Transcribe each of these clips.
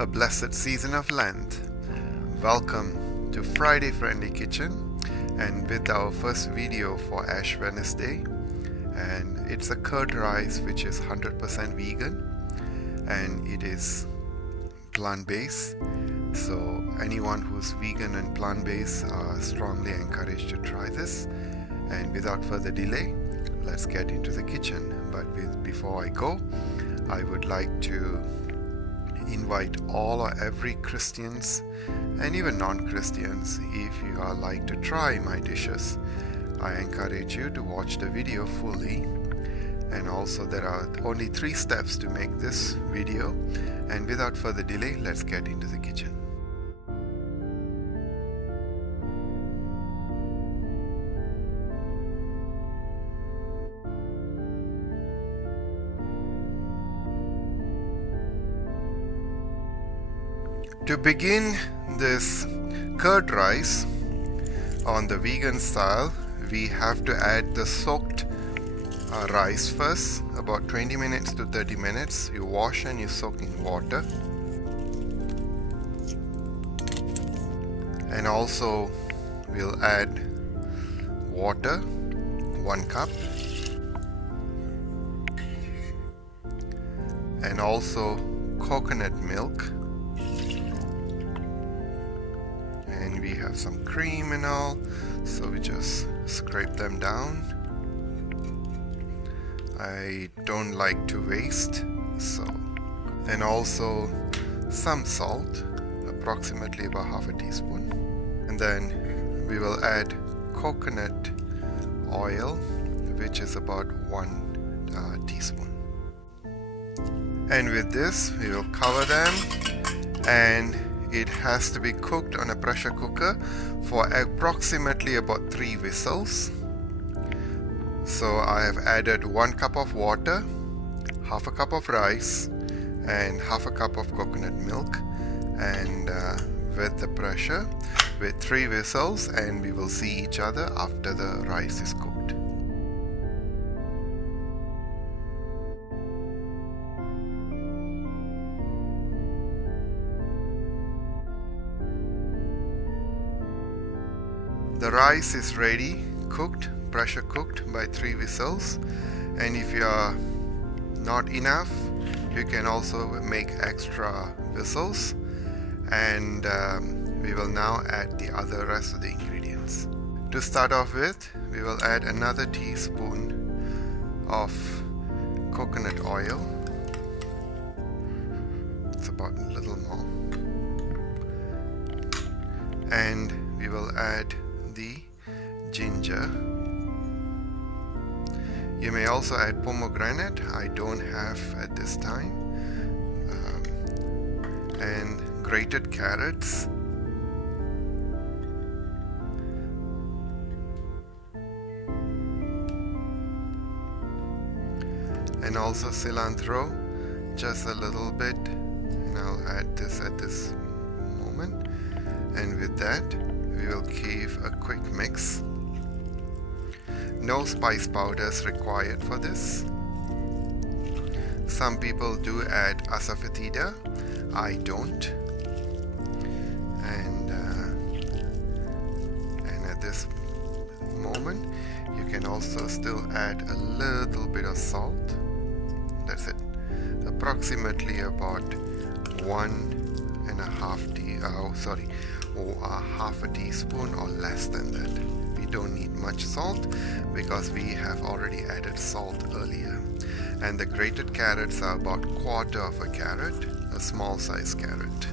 A blessed season of Lent. Welcome to Friday Friendly Kitchen, and with our first video for Ash Wednesday. And it's a curd rice which is 100% vegan and it is plant-based. So anyone who's vegan and plant-based are strongly encouraged to try this. And without further delay, let's get into the kitchen. But before I go, I would like to invite all or every Christians and even non-Christians, if you are like to try my dishes, I encourage you to watch the video fully. And also there are only 3 steps to make this video, and without further delay, let's get into the kitchen. To begin this curd rice on the vegan style, we have to add the soaked rice first, about 20 minutes to 30 minutes. You wash and you soak in water. And also we'll add water, 1 cup. And also coconut milk. And we have some cream and all, so we just scrape them down. I don't like to waste, so. And also some salt, approximately about half a teaspoon. And then we will add coconut oil, which is about 1 teaspoon. And with this, we will cover them, and it has to be cooked on a pressure cooker for approximately about 3 whistles. So I have added 1 cup of water, half a cup of rice, and half a cup of coconut milk, and with the pressure with 3 whistles, and we will see each other after the rice is cooked. The rice is ready, cooked, pressure cooked by 3 whistles, and if you are not enough, you can also make extra whistles. And we will now add the rest of the ingredients. To start off with, we will add another teaspoon of coconut oil. It's about a little more. And we will add the ginger. You may also add pomegranate. I don't have at this time. And grated carrots. And also cilantro, just a little bit. And I'll add this at this moment. And with that, we will give a quick mix. No spice powders required for this. Some people do add asafoetida. I don't. And at this moment, you can also still add a little bit of salt. That's it. Approximately about 1.5 teaspoon or less than that. We don't need much salt because we have already added salt earlier. And the grated carrots are about 1/4 of a carrot, a small size carrot.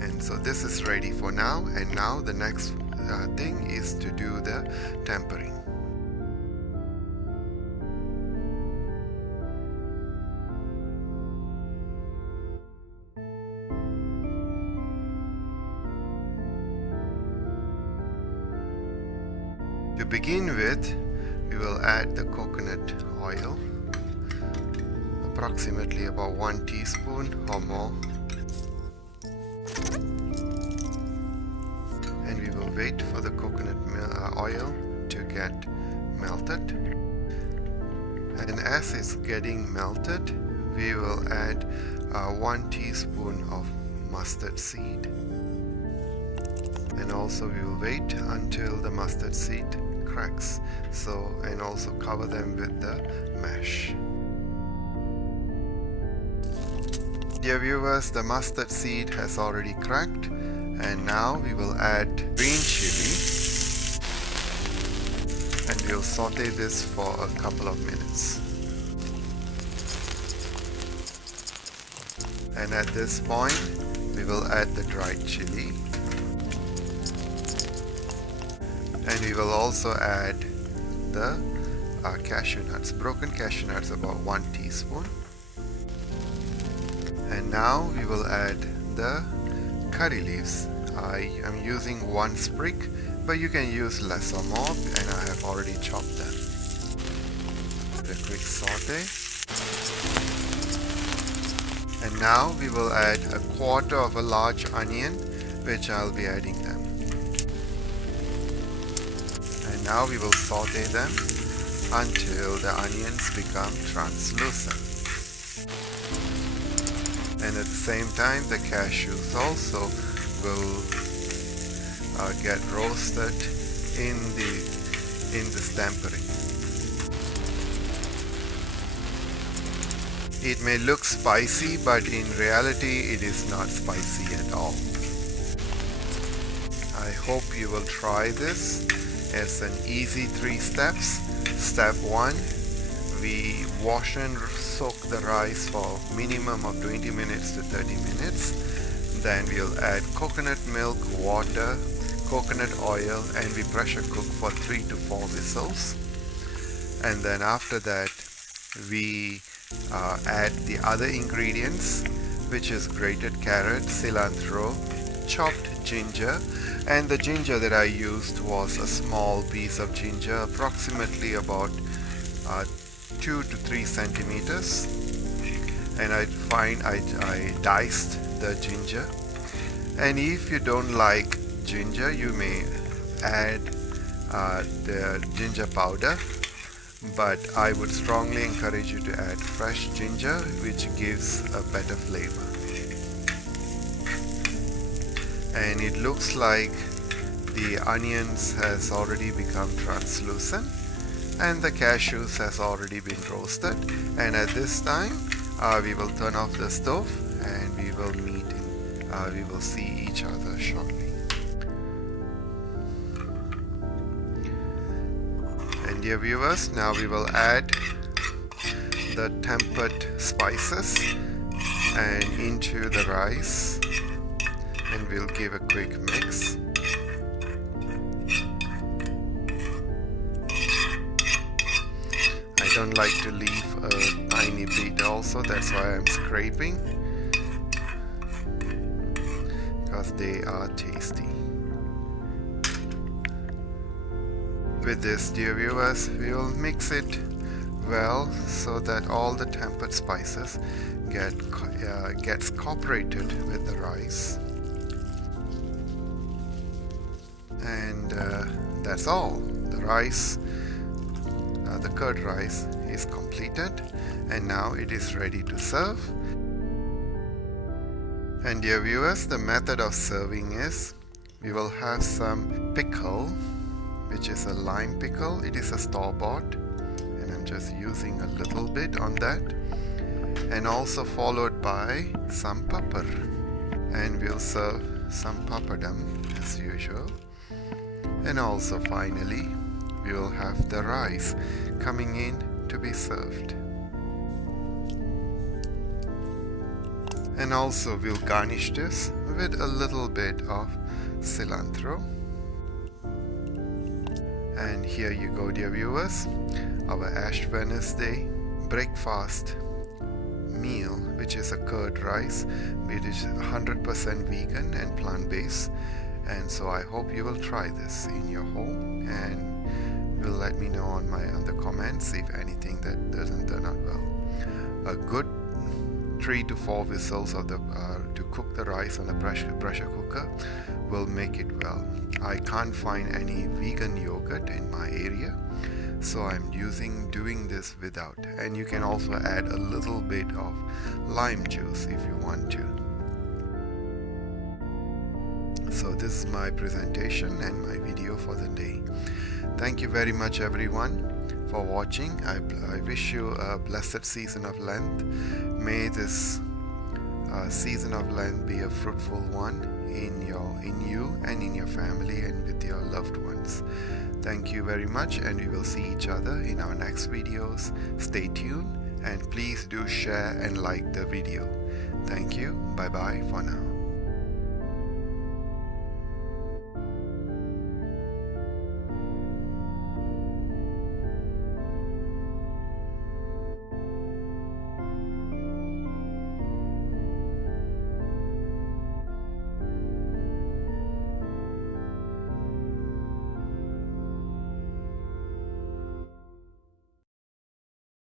And so this is ready for now. And now the next thing is to do the tempering. To begin with, we will add the coconut oil, approximately about 1 teaspoon or more. And we will wait for the coconut oil to get melted. And as it's getting melted, we will add 1 teaspoon of mustard seed, and also we will wait until the mustard seed cracks, and also cover them with the mash. Dear viewers, the mustard seed has already cracked, and now we will add green chili, and we'll saute this for a couple of minutes. And at this point we will add the dried chili, and we will also add the cashew nuts, broken cashew nuts, about 1 teaspoon. And now we will add the curry leaves. I am using 1 sprig, but you can use less or more, and I have already chopped them. A quick saute. And now we will add 1/4 of a large onion, which I'll be adding them. And now we will saute them until the onions become translucent. And at the same time, the cashews also will get roasted in this tempering. It may look spicy, but in reality it is not spicy at all. I hope you will try this. It's an easy 3 steps. Step 1, we wash and soak the rice for minimum of 20 minutes to 30 minutes. Then we'll add coconut milk, water, coconut oil, and we pressure cook for 3 to 4 whistles. And then after that we add the other ingredients, which is grated carrot, cilantro, chopped ginger, and the ginger that I used was a small piece of ginger, approximately about 2 to 3 centimeters, and I diced the ginger. And if you don't like ginger, you may add the ginger powder, but I would strongly encourage you to add fresh ginger, which gives a better flavor. And it looks like the onions has already become translucent, and the cashews has already been roasted. And at this time we will turn off the stove, and we will see each other shortly. And dear viewers, now we will add the tempered spices and into the rice, and we'll give a quick mix. I don't like to leave a tiny bit also, that's why I'm scraping, because they are tasty. With this, dear viewers, we will mix it well so that all the tempered spices gets cooperated with the rice. And that's all. The rice, the curd rice is completed, and now it is ready to serve. And dear viewers, the method of serving is, we will have some pickle, which is a lime pickle. It is a store-bought, and I'm just using a little bit on that, and also followed by some pepper, and we'll serve some papadum as usual. And also finally we will have the rice coming in to be served. And also we'll garnish this with a little bit of cilantro. And here you go, dear viewers, our Ash Wednesday breakfast meal, which is a curd rice. It is 100% vegan and plant-based, and so I hope you will try this in your home, and will let me know on the comments if anything that doesn't turn out well. A good 3 to 4 whistles of to cook the rice on a pressure cooker will make it well. I can't find any vegan yogurt in my area, so I'm doing this without. And you can also add a little bit of lime juice if you want to. So this is my presentation and my video for the day. Thank you very much everyone for watching. I wish you a blessed season of Lent. May this season of Lent be a fruitful one in you and in your family and with your loved ones. Thank you very much, and we will see each other in our next videos. Stay tuned and please do share and like the video. Thank you. Bye bye for now.